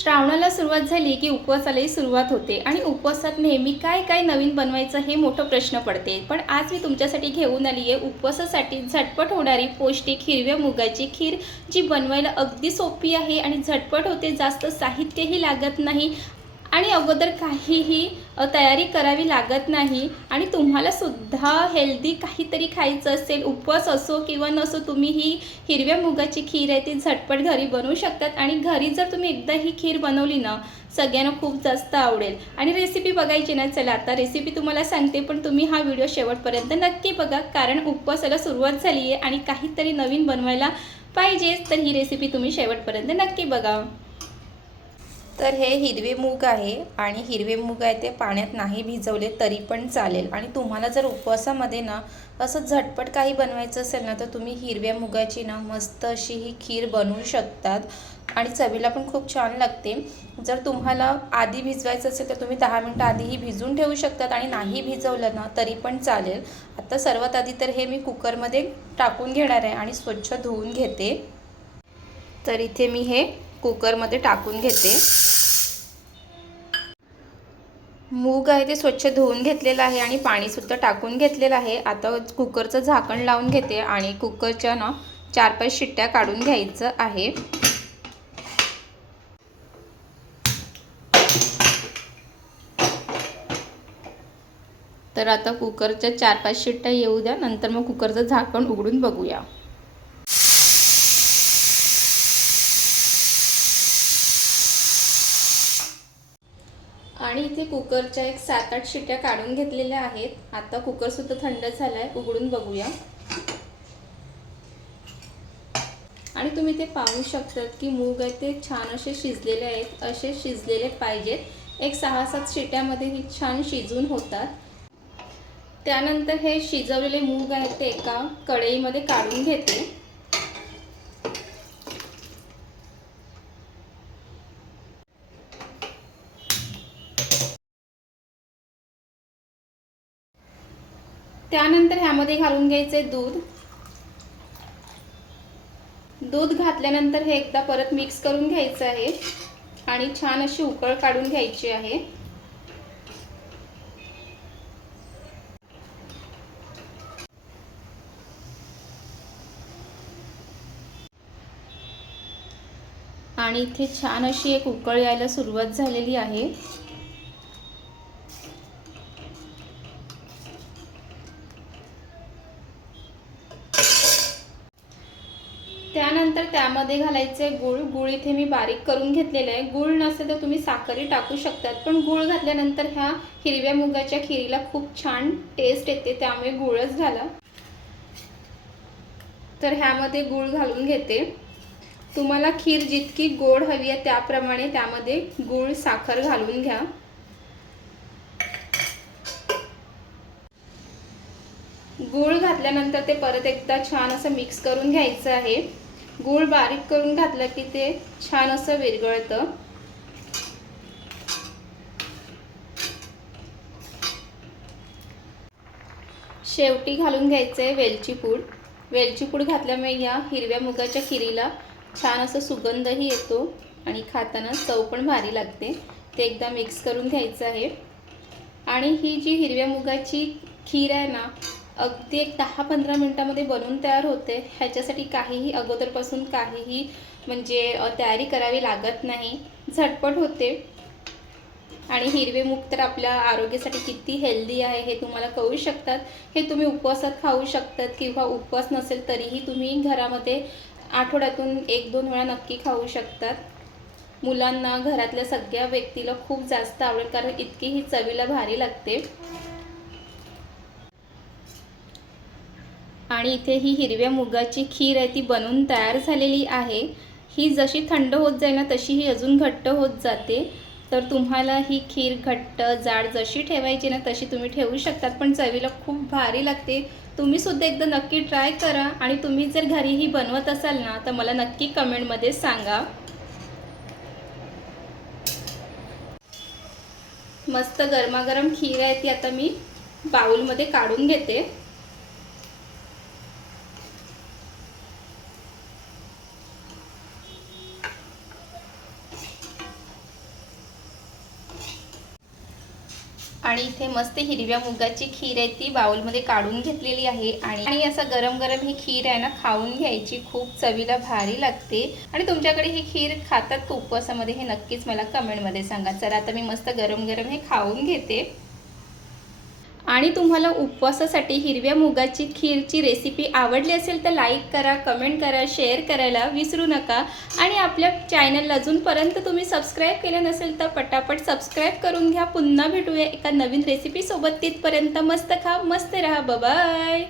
श्रावणाला सुरुवात झाली की उपवासालाही सुरुवात होते आणि उपवासात नेहमी काय काय नवीन बनवायचं हे मोठं प्रश्न पडते। पण आज मी तुमच्यासाठी घेऊन आली आहे उपवासासाठी झटपट होणारी पौष्टिक हिरव्या मुगाची खीर, जी बनवायला अगदी सोपी आहे आणि झटपट होते। जास्त साहित्यही लागत नाही आणि अगोदर काहीही तयारी करावी लागत नाही आणि तुम्हाला सुद्धा हेल्दी काहीतरी खायचं असेल, उपवास असो किंवा नसो, तुम्ही ही हिरव्या मुगाची खीर आहे ती झटपट घरी बनवू शकतात। आणि घरी जर तुम्ही एकदा ही खीर बनवली ना, सगळ्यांना खूप जास्त आवडेल। आणि रेसिपी बघायची ना, चला आता रेसिपी तुम्हाला सांगते, पण तुम्ही हा व्हिडिओ शेवटपर्यंत नक्की बघा, कारण उपवासाला सुरुवात झाली आहे आणि काहीतरी नवीन बनवायला पाहिजे, तर ही रेसिपी तुम्ही शेवटपर्यंत नक्की बघा। तर हे हिरवे मूग आहे आणि हिरवे मूग आहे ते पाण्यात नाही भिजवले तरी पण चालेल। आणि तुम्हाला जर उपवासामध्ये ना असं झटपट काही बनवायचं असेल ना, तर तुम्ही हिरव्या मुगाची ना मस्त अशी ही खीर बनवू शकतात आणि चवीला पण खूप छान लागते। जर तुम्हाला आधी भिजवायचं असेल तर तुम्ही 10 मिनिटं आधीही भिजवून ठेवू शकतात आणि नाही भिजवलं ना तरी पण चालेल। आता सर्वात आधी तर हे मी कुकरमध्ये टाकून घेणार आहे आणि स्वच्छ धुवून घेते। तर इथे मी हे कुकरमध्ये टाकून घेते। मूग आहे ते स्वच्छ धुवून घेतलेलं आहे आणि पाणीसुद्धा टाकून घेतलेलं आहे। आता कुकरचं झाकण लावून घेते आणि कुकरच्या ना 4-5 शिट्ट्या काढून घ्यायचं आहे। तर आता कुकरच्या 4-5 शिट्ट्या येऊ द्या, नंतर मग कुकरचं झाकण उघडून बघूया। आणि इथे कुकरच्या एक 7-8 शिट्ट्या काढून घेतलेल्या आहेत। आता कुकरसुद्धा थंड झाला आहे, उघडून बघूया। आणि तुम्ही ते पाहू शकतात की मूग आहे ते छान असे शिजलेले आहेत, असे शिजलेले पाहिजेत। एक 6-7 शिट्ट्यामध्ये ही छान शिजून होतात। त्यानंतर हे शिजवलेले मूग आहेत ते एका कढईमध्ये काढून घेते। त्यानंतर ह्यामध्ये घालून घ्यायचे दूध। दूध घातल्यानंतर हे एकदा परत मिक्स करून घ्यायचं आहे आणि छान अशी उकळ काढून घ्यायची आहे। आणि इथे छान अशी एक उकळ यायला सुरुवात झालेली आहे। त्यानंतर त्यामध्ये घालायचे गूळ। गूळ इथे मी बारीक करून घेतलेला आहे। गूळ नसेल तर तुम्ही साखरही टाकू शकतात, पण गूळ घातल्यानंतर ह्या हिरव्या मुगाच्या खीरीला खूप छान टेस्ट येते, त्यामुळे गूळच घाला। तर ह्यामध्ये गूळ घालून घेते। तुम्हाला खीर जितकी गोड हवी आहे त्याप्रमाणे त्यामध्ये गूळ साखर घालून घ्या। गूळ घातल्यानंतर ते परत एकदा छान असं मिक्स करून घ्यायचं आहे। गूळ बारीक करून घातलं की ते छान असं विरघळतं। शेवटी घालून घ्यायचे वेलची पूड। वेलची पूड घातल्यामुळे या हिरव्या मुगाच्या खीरीला छान असं सुगंधही येतो आणि खाताना चव पण भारी लागते। ते एकदा मिक्स करून घ्यायचं आहे। आणि ही जी हिरव्या मुगाची खीर आहे ना, अगदी एक 10-15 मिनिटांमध्ये बनवून तयार होते। ह्याच्यासाठी काहीही अगोदरपासून काहीही म्हणजे तयारी करावी लागत नाही, झटपट होते। आणि हिरवे मूग तर आपल्या आरोग्यासाठी किती हेल्दी आहे हे तुम्हाला कळू शकतात। हे तुम्ही उपवासात खाऊ शकतात किंवा उपवास नसेल तरीही तुम्ही घरामध्ये आठवड्यातून 1-2 वेळा नक्की खाऊ शकतात। मुलांना, घरातल्या सगळ्या व्यक्तीला खूप जास्त आवडेल, कारण इतकी ही चवीला भारी लागते। आणि इथे ही हिरव्या मुगाची खीर आहे ती बनवून तयार झालेली आहे। ही जशी थंड होत जाईल ना तशी ही अजून घट्ट होत जाते। तर तुम्हाला ही खीर घट्ट जाड जशी ठेवायची ना तशी तुम्ही ठेवू शकतात, पण चवीला खूप भारी लागते। तुम्ही सुद्धा एकदा नक्की ट्राय करा आणि तुम्ही जर घरीही बनवत असाल ना तर मला नक्की कमेंटमध्ये सांगा। मस्त गरमागरम खीर आहे ती आता मी बाउलमध्ये काढून घेते। आणि इथे मस्त हिरव्या मुगाची खीर आहे ती बाउलमध्ये काढून घेतलेली आहे आणि असं गरम गरम ही खीर आहे ना खाऊन घ्यायची, खूप चवीला भारी लागते। आणि तुमच्याकडे ही खीर खातात का उपवासामध्ये हे नक्कीच मला कमेंटमध्ये सांगा। चला आता मी मस्त गरम गरम हे खाऊन घेते। आणि तुम्हाला उपवासासाठी हिरव्या मुगाची खीरची रेसिपी आवडली असेल तर लाईक करा, कमेंट करा, शेअर करायला विसरू नका। आणि आपल्या चॅनलला अजूनपर्यंत तुम्ही सबस्क्राईब केलं नसेल तर पटापट सबस्क्राईब करून घ्या। पुन्हा भेटूया एका नवीन रेसिपीसोबत, तिथपर्यंत मस्त खा, मस्त राहा, बाय बाय।